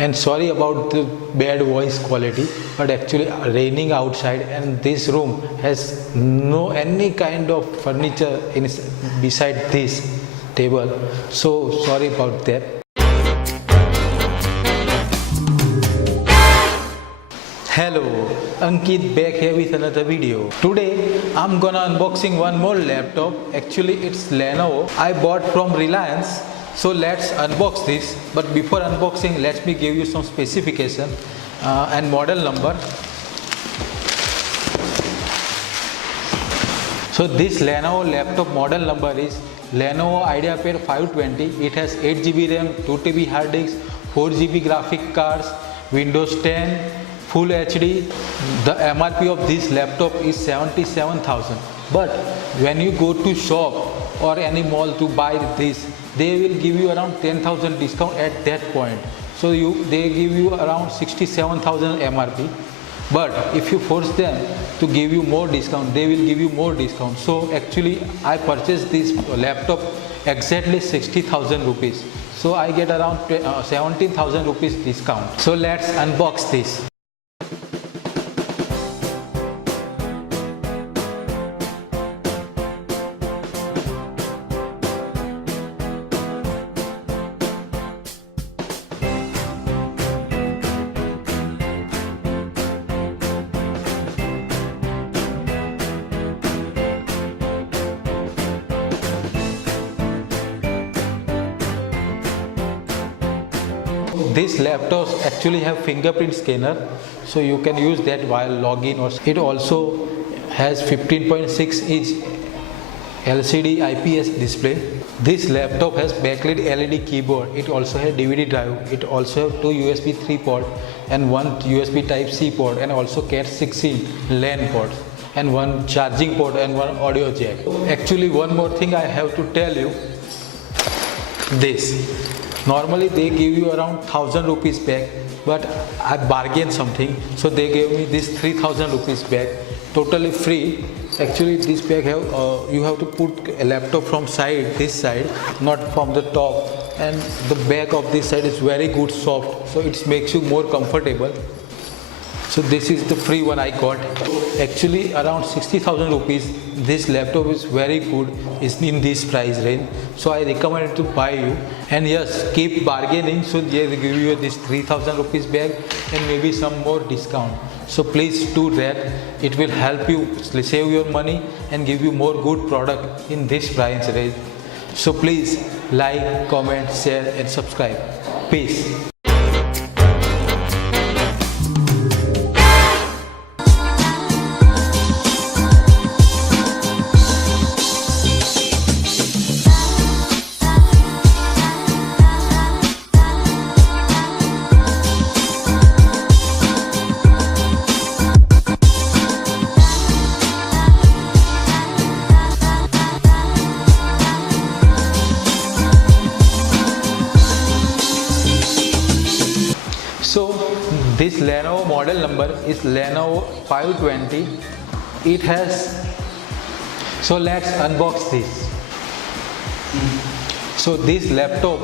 And sorry about the bad voice quality, but actually raining outside and this room has no any kind of furniture beside this table, so sorry about that. Hello, Ankit back here with another video. Today I'm gonna unboxing one more laptop. Actually it's Lenovo. I bought from Reliance. So let's unbox this, but before unboxing let me give you some specification and model number. So this Lenovo laptop model number is Lenovo IdeaPad 520. It has 8GB RAM, 2TB hard disk, 4GB graphic cards, Windows 10, Full HD. The MRP of this laptop is 77,000. But when you go to shop or any mall to buy this, they will give you around 10,000 discount at that point. So they give you around 67,000 MRP. But if you force them to give you more discount, they will give you more discount. So actually I purchased this laptop exactly 60,000 rupees. So I get around 17,000 rupees discount. So let's unbox this. These laptops actually have fingerprint scanner, so you can use that while login. Or it also has 15.6 inch LCD IPS display. This laptop has backlit LED keyboard. It also has DVD drive. It also has two USB 3 port and one USB Type C port, and also Cat 6e LAN port, and one charging port and one audio jack. Actually one more thing I have to tell you, this. Normally they give you around 1,000 rupees back, but I bargained something, so they gave me this 3,000 rupees back, totally free. Actually this bag have you have to put a laptop from this side, not from the top, and the back of this side is very good soft, so it makes you more comfortable. So this is the free one I got. Actually around 60,000 rupees. This laptop is very good, is in this price range, so I recommend to buy you. And yes, keep bargaining, so they give you this 3,000 rupees bag and maybe some more discount. So please do that. It will help you save your money and give you more good product in this price range. So please like, comment, share and subscribe. Peace. So this Lenovo model number is Lenovo 520. It has, so let's unbox this. So this laptop